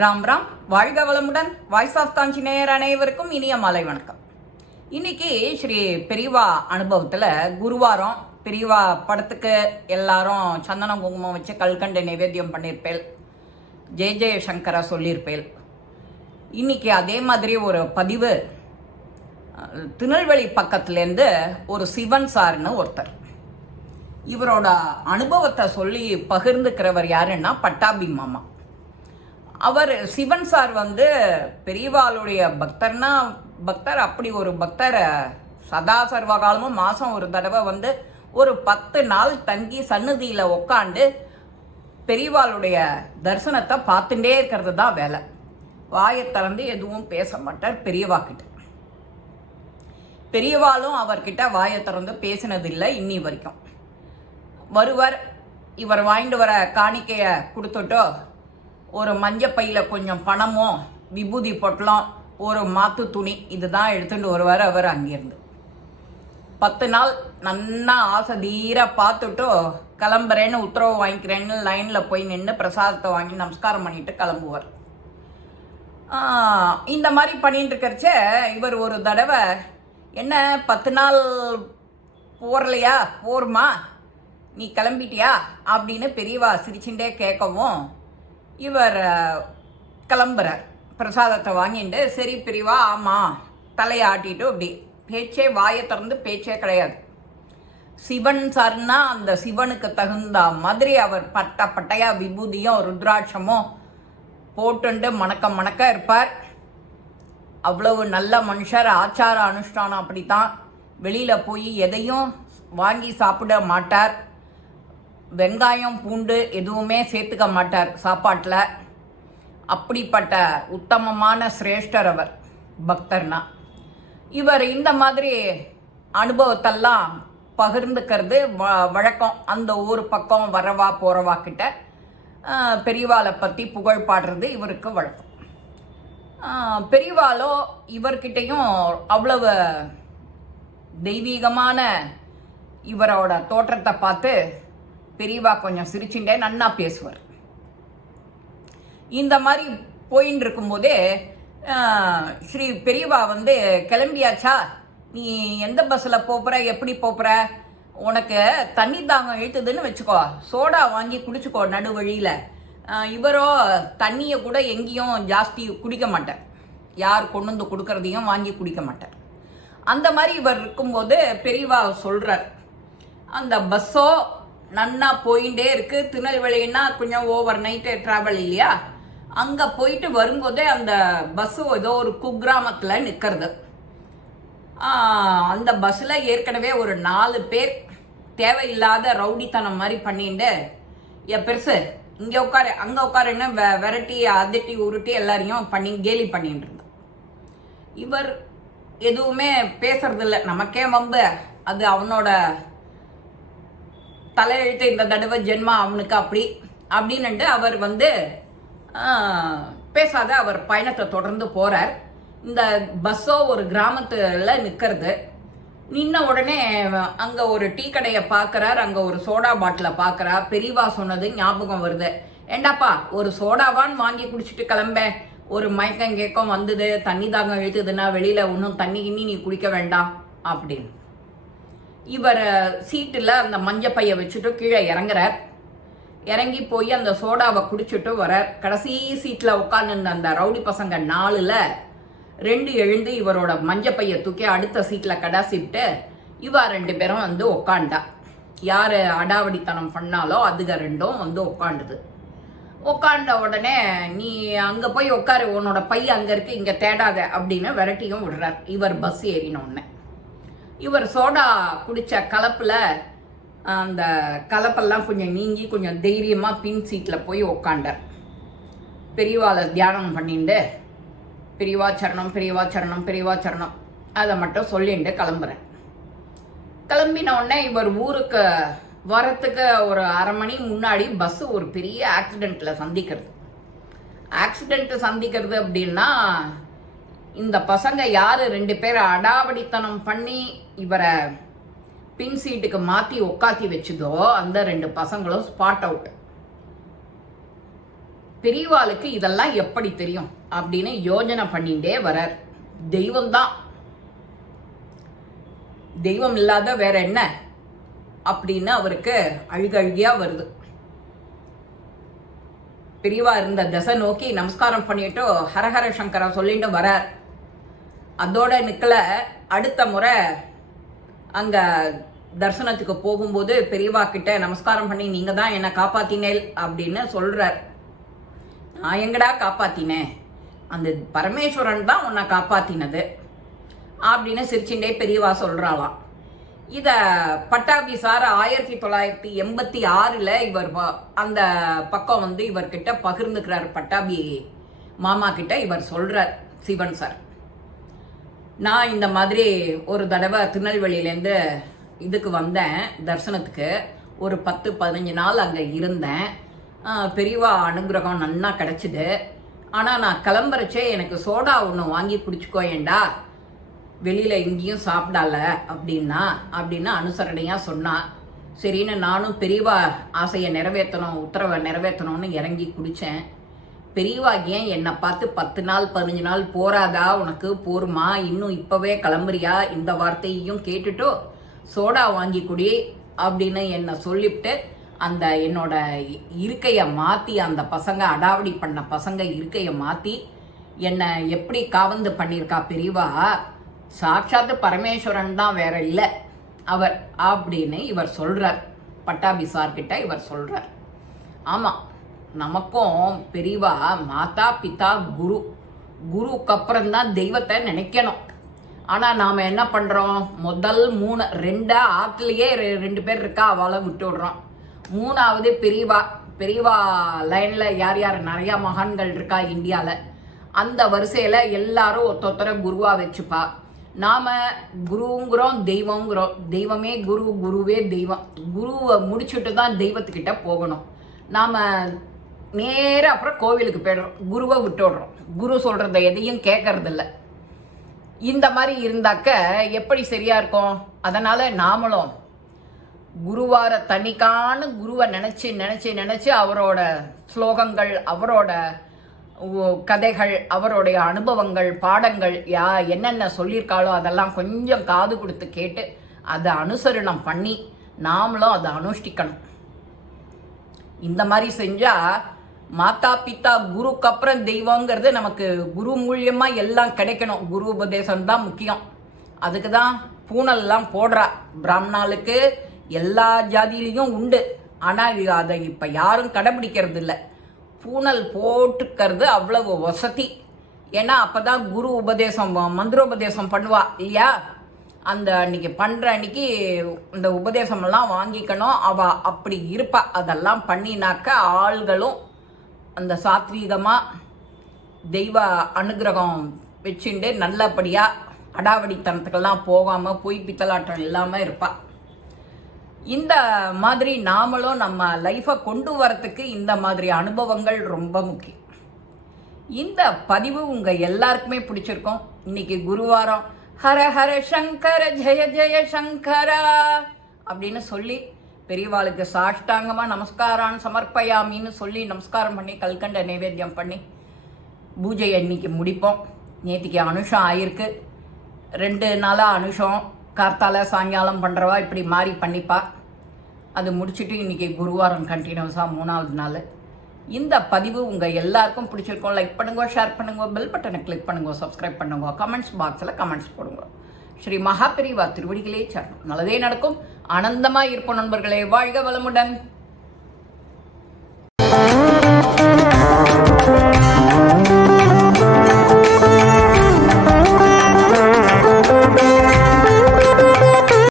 ராம் ராம், வாழ்க வளமுடன். Voice of காஞ்சி நேயர் அனைவருக்கும் இனிய மாலை வணக்கம். இன்னைக்கு ஸ்ரீ பெரியவா அனுபவத்தில் குருவாரம் பெரியவா படத்துக்கு எல்லாரும் சந்தனம் குங்குமம் வச்சு கல்கண்டு நைவேத்தியம் பண்ணியிருப்பேன். ஜெய ஜெயசங்கரா சொல்லியிருப்பேன். இன்னைக்கு அதே மாதிரி ஒரு பதிவு திருநெல்வேலி பக்கத்துலேருந்து ஒரு சிவன் சார்னு ஒருத்தர், இவரோட அனுபவத்தை சொல்லி பகிர்ந்துக்கிறவர் யாருன்னா பட்டாபி மாமா. அவர் சிவன் சார் பெரியவாளுடைய பக்தர். அப்படி ஒரு பக்தரை சதா சர்வகாலமும் மாதம் ஒரு தடவை ஒரு 10 நாள் தங்கி சன்னதியில் உக்காண்டு பெரியவாளுடைய தரிசனத்தை பார்த்துட்டே இருக்கிறது தான் வேலை. வாயை திறந்து எதுவும் பேச மாட்டார் பெரியவா கிட்ட. பெரியவாளும் அவர்கிட்ட வாயை திறந்து பேசினதில்லை இன்னி வரைக்கும். வருவர், இவர் வாங்கிட்டு வர காணிக்கையை கொடுத்துட்டோ ஒரு மஞ்சப்பையில் கொஞ்சம் பணமும் விபூதி பொட்டலம் ஒரு மாத்து துணி இதுதான் எடுத்துட்டு வருவார். அவர் அங்கேருந்து 10 நாள் நன்னா ஆசை தீர பார்த்துட்டோ கிளம்புறேன்னு உத்தரவு வாங்கிக்கிறேன்னு லைனில் போய் நின்று பிரசாதத்தை வாங்கி நமஸ்காரம் பண்ணிட்டு கிளம்புவார். இந்த மாதிரி பண்ணிட்டு இருக்கிறச்ச இவர் ஒரு தடவை, என்ன 10 நாள் போறலையா, போருமா, நீ கிளம்பிட்டியா அப்படின்னு பெரியவா சிரிச்சுட்டே கேட்கவும் இவர் கிளம்புறார். பிரசாதத்தை வாங்கிட்டு சரி பெரியவா, ஆமாம், தலையை ஆட்டிட்டு அப்படி பேச்சே, வாயை திறந்து பேச்சே கிடையாது. சிவன் சார்னா அந்த சிவனுக்கு தகுந்த மாதிரி அவர் பட்டையா விபூதியும் ருத்ராட்சமும் போட்டுண்டு மணக்க இருப்பார். அவ்வளவு நல்ல மனுஷர். ஆச்சார அனுஷ்டானம் அப்படித்தான். வெளியில் போய் எதையும் வாங்கி சாப்பிட மாட்டார். வெங்காயம் பூண்டு எதுவுமே சேர்த்துக்க மாட்டார் சாப்பாட்டில். அப்படிப்பட்ட உத்தமமான சிரேஷ்டர் அவர் பக்தர்னா. இவர் இந்த மாதிரி அனுபவத்தெல்லாம் பகிர்ந்துக்கிறது வழக்கம். அந்த ஊர் பக்கம் வரவா போகிறவா கிட்ட பெரியவாளை பற்றி புகழ் பாடுறது இவருக்கு வழக்கம். பெரியவாளோ இவர்கிட்டையும் அவ்வளவு தெய்வீகமான இவரோட தோற்றத்தை பார்த்து பெரியவா கொஞ்சம் சிரிச்சுட்டே நன்னா பேசுவார். இந்த மாதிரி போயின்னு இருக்கும்போதே ஸ்ரீ பெரியவா கிளம்பியாச்சா, நீ எந்த பஸ்ஸில் போகிற, எப்படி போகிற, உனக்கு தண்ணி தாகம் இழுத்துதுன்னு வச்சுக்கோ, சோடா வாங்கி குடிச்சுக்கோ நடு வழியில். இவரோ தண்ணியை கூட எங்கேயும் ஜாஸ்தி குடிக்க மாட்டார். யார் கொண்டு வந்து கொடுக்கறதையும் வாங்கி குடிக்க மாட்டார். அந்த மாதிரி இவர் இருக்கும்போது பெரியவா சொல்கிறார், அந்த பஸ்ஸோ நன்னா போயிட்டே இருக்கு. திருநெல்வேலின்னா கொஞ்சம் ஓவர் நைட்டு ட்ராவல் இல்லையா, அங்கே போயிட்டு வரும்போதே அந்த பஸ்ஸு ஏதோ ஒரு குக்கிராமத்தில் நிற்கிறது. அந்த பஸ்ஸில் ஏற்கனவே ஒரு 4 பேர் தேவையில்லாத ரவுடித்தனம் மாதிரி பண்ணிட்டு, பெருசு இங்கே உட்காரு அங்கே உட்காருன்னு விரட்டி அதட்டி உருட்டி எல்லாரையும் கேலி பண்ணிட்டு இருந்தோம். இவர் எதுவுமே பேசுறதில்ல, நமக்கே வம்பு, அது அவனோட தலையெழுத்து, இந்த தடவை ஜென்மா அவனுக்கு அப்படின்னுட்டு அவர் பேசாத அவர் பயணத்தை தொடர்ந்து போகிறார். இந்த பஸ்ஸோ ஒரு கிராமத்தில் நிற்கிறது. நின்ன உடனே அங்கே ஒரு டீ கடையை பார்க்குறார். அங்கே ஒரு சோடா பாட்டிலை பார்க்குறார். பெரியவா சொன்னது ஞாபகம் வருது, ஏண்டாப்பா ஒரு சோடாவான்னு வாங்கி குடிச்சிட்டு கிளம்ப, ஒரு மயக்கம் கேட்கம் வந்தது, தண்ணி தாகம் இழுத்துதுன்னா வெளியில் ஒன்றும் தண்ணி நீ குடிக்க வேண்டாம் அப்படின்னு. இவர் சீட்டில் அந்த மஞ்சப்பையை வச்சுட்டு கீழே இறங்குறார். இறங்கி போய் அந்த சோடாவை குடிச்சுட்டு வரார். கடைசி சீட்டில் உட்காந்துருந்த அந்த ரவுடி பசங்க 4ல் 2 எழுந்து இவரோட மஞ்சப்பையை தூக்கி அடுத்த சீட்டில் கடாசிட்டு இவா 2 பேரும் உட்காண்டா. யார் அடாவடித்தனம் பண்ணாலோ அதுக 2ம் உட்காண்டுது. உட்காண்ட உடனே, நீ அங்கே போய் உட்காரு, உன்னோட பை அங்கே இருக்கு, இங்கே தேடாத அப்படின்னு விரட்டியும் விடுறார். இவர் பஸ் ஏறினோடனே இவர் சோடா குடித்த கலப்பில் அந்த கலப்பெல்லாம் கொஞ்சம் நீங்கி கொஞ்சம் தைரியமாக பின் சீட்டில் போய் உக்காண்டார். பெரியவாளை தியானம் பண்ணிட்டு பெரியவா சரணம் பெரியவா சரணம் பெரியவா சரணம் அதை மட்டும் சொல்லிட்டு கிளம்புறேன். கிளம்பின உடனே இவர் ஊருக்கு வரத்துக்கு ஒரு அரை மணி முன்னாடி பஸ்ஸு ஒரு பெரிய ஆக்சிடெண்ட்டில் சந்திக்கிறது அப்படின்னா, இந்த பசங்க யார் 2 பேரை அடாவடித்தனம் பண்ணி இவரை பின் சீட்டுக்கு மாற்றி உட்காத்தி வச்சுதோ அந்த 2 பசங்களும் ஸ்பாட் அவுட். பெரியவாளுக்கு இதெல்லாம் எப்படி தெரியும் அப்படின்னு யோஜனை பண்ணிட்டே வரார். தெய்வம்தான், தெய்வம் இல்லாத வேற என்ன அப்படின்னு அவருக்கு அழுகழுகியா வருது. பெரியவா இருந்த திசை நோக்கி நமஸ்காரம் பண்ணிட்டு ஹரஹர சங்கரா சொல்லிட்டு வரார். அதோட நிக்கல. அடுத்த முறை அங்க தரிசனத்துக்கு போகும்போது பெரியவா கிட்ட நமஸ்காரம் பண்ணி நீங்க தான் என்னை காப்பாத்தினேல் அப்படின்னு சொல்றார். நான் எங்கடா காப்பாத்தினேன், அந்த பரமேஸ்வரன் தான் உன்னை காப்பாத்தினது அப்படின்னு சிரிச்சுட்டே பெரியவா சொல்றாளாம். இத பட்டாபி சார் 1986 இவர் அந்த பக்கம் இவர்கிட்ட பகிர்ந்துக்கிறார். பட்டாபி மாமா கிட்ட இவர் சொல்றார், சிவன் சார், நான் இந்த மாதிரி ஒரு தடவை திருநெல்வேலியிலேருந்து இதுக்கு வந்தேன் தரிசனத்துக்கு. ஒரு 10-15 நாள் அங்கே இருந்தேன். பெரியவா அனுகிரகம் நன்னா கிடச்சிது. ஆனால் நான் கிளம்புறச்சே எனக்கு சோடா ஒன்று வாங்கி குடிச்சுக்கோயேண்டா, வெளியில் எங்கேயும் சாப்பிடல அப்படின்னு அனுசரணையாக சொன்னான். சரின்னு நானும் பெரியவா ஆசையை நிறைவேற்றணும், உத்தரவை நிறைவேற்றணும்னு இறங்கி குடித்தேன். பெரியவா ஏன் என்னை பார்த்து 10 நாள் 15 நாள் போராதா, உனக்கு போருமா, இன்னும் இப்போவே கிளம்புறியா, இந்த வார்த்தையையும் கேட்டுட்டு சோடா வாங்கி குடி அப்படின்னு என்னை சொல்லிவிட்டு அந்த என்னோட இருக்கையை மாற்றி, அந்த பசங்க அடாவடி பண்ண பசங்க இருக்கையை மாற்றி என்னை எப்படி காவந்து பண்ணியிருக்கா பெரியவா, சாட்சாத்து பரமேஸ்வரன் தான், வேற இல்லை அவர் அப்படின்னு இவர் சொல்றார். பட்டாபி சார்கிட்ட இவர் சொல்றார். ஆமாம், நமக்கும் பெரியவா மாதா பிதா குரு, குருவுக்கு அப்புறம்தான் தெய்வத்தை நினைக்கணும். ஆனால் நாம் என்ன பண்ணுறோம், முதல் 2 ஆற்றுலையே 2 பேர் இருக்கா, அவளை விட்டு விடுறோம். 3வது பெரியவா. பெரியவா லைனில் யார் யார் நிறையா மகான்கள் இருக்கா இந்தியாவில், அந்த வரிசையில் எல்லாரும் ஒருத்தர குருவாக வச்சுப்பா. நாம் குருங்கிறோம், தெய்வங்கிறோம். தெய்வமே குரு, குருவே தெய்வம். குருவை முடிச்சுட்டு தான் தெய்வத்துக்கிட்ட போகணும். நாம் நேராக அப்புறம் கோவிலுக்கு போய்டுறோம், குருவை விட்டு விடுறோம். குரு சொல்கிறத எதையும் கேட்கறதில்ல. இந்த மாதிரி இருந்தாக்க எப்படி சரியா இருக்கும்? அதனால நாமளும் குருவார தனிக்கான குருவை நினைச்சு நினைச்சு நினைச்சு அவரோட ஸ்லோகங்கள், அவரோட கதைகள், அவருடைய அனுபவங்கள், பாடங்கள் என்னென்ன சொல்லியிருக்காளோ அதெல்லாம் கொஞ்சம் காது கொடுத்து கேட்டு அதை அனுசரணம் பண்ணி நாமளும் அதை அனுஷ்டிக்கணும். இந்த மாதிரி செஞ்சா மாதா பிதா குருக்கு அப்புறம் தெய்வங்கிறது நமக்கு குரு மூலியமா எல்லாம் கிடைக்கணும். குரு உபதேசம் தான் முக்கியம். அதுக்கு தான் பூனல்லாம் போடுறா. பிராமணாளுக்கு எல்லா ஜாதியிலையும் உண்டு, ஆனால் அதை இப்போ யாரும் கடைபிடிக்கிறது இல்லை. பூனல் போட்டுக்கிறது அவ்வளவு வசதி. ஏன்னா அப்போதான் குரு உபதேசம், மந்திரோபதேசம் பண்ணுவா இல்லையா? அந்த அன்னைக்கு பண்ணுற அன்னைக்கு இந்த உபதேசமெல்லாம் வாங்கிக்கணும். அவள் அப்படி இருப்பா. அதெல்லாம் பண்ணினாக்க ஆள்களும் அந்த சாத்வீகமாக தெய்வ அனுகிரகம் வச்சுட்டு நல்லபடியாக அடாவடித்தனத்துக்கெல்லாம் போகாமல் பொய் பித்தலாட்டம் இல்லாமல் இருப்பா. இந்த மாதிரி நாமளும் நம்ம லைஃப்பை கொண்டு வரத்துக்கு இந்த மாதிரி அனுபவங்கள் ரொம்ப முக்கியம். இந்த பதிவு உங்கள் எல்லாருக்குமே பிடிச்சிருக்கும். இன்னைக்கு குருவாரம். ஹர ஹர சங்கர ஜெய ஜெய சங்கரா அப்படின்னு சொல்லி பெரியவாளுக்கு சாஷ்டாங்கமாக நமஸ்காரான் சமர்ப்பயாமின்னு சொல்லி நமஸ்காரம் பண்ணி கல்கண்ட நைவேத்தியம் பண்ணி பூஜையை இன்னைக்கு முடிப்போம். நேற்றுக்கு அனுஷம் ஆயிருக்கு. 2 நாளாக அனுஷம் கார்த்தால சாயங்காலம் பண்ணுறவா இப்படி மாறி பண்ணிப்பா. அது முடிச்சுட்டு இன்றைக்கி குருவாரம் கண்டினியூஸாக 3வது நாள். இந்த பதிவு உங்கள் எல்லாருக்கும் பிடிச்சிருக்கோம். லைக் பண்ணுங்க, ஷேர் பண்ணுங்க, பெல் பட்டனை கிளிக் பண்ணுங்க, சப்ஸ்கிரைப் பண்ணுங்க, கமெண்ட்ஸ் பாக்ஸில் கமெண்ட்ஸ் போடுங்க. ஸ்ரீ மகாபெரிவா திருவடிகளே சரணம். நல்லதே நடக்கும். ஆனந்தமாக இருப்போம் நண்பர்களே. வாழ்க வளமுடன்.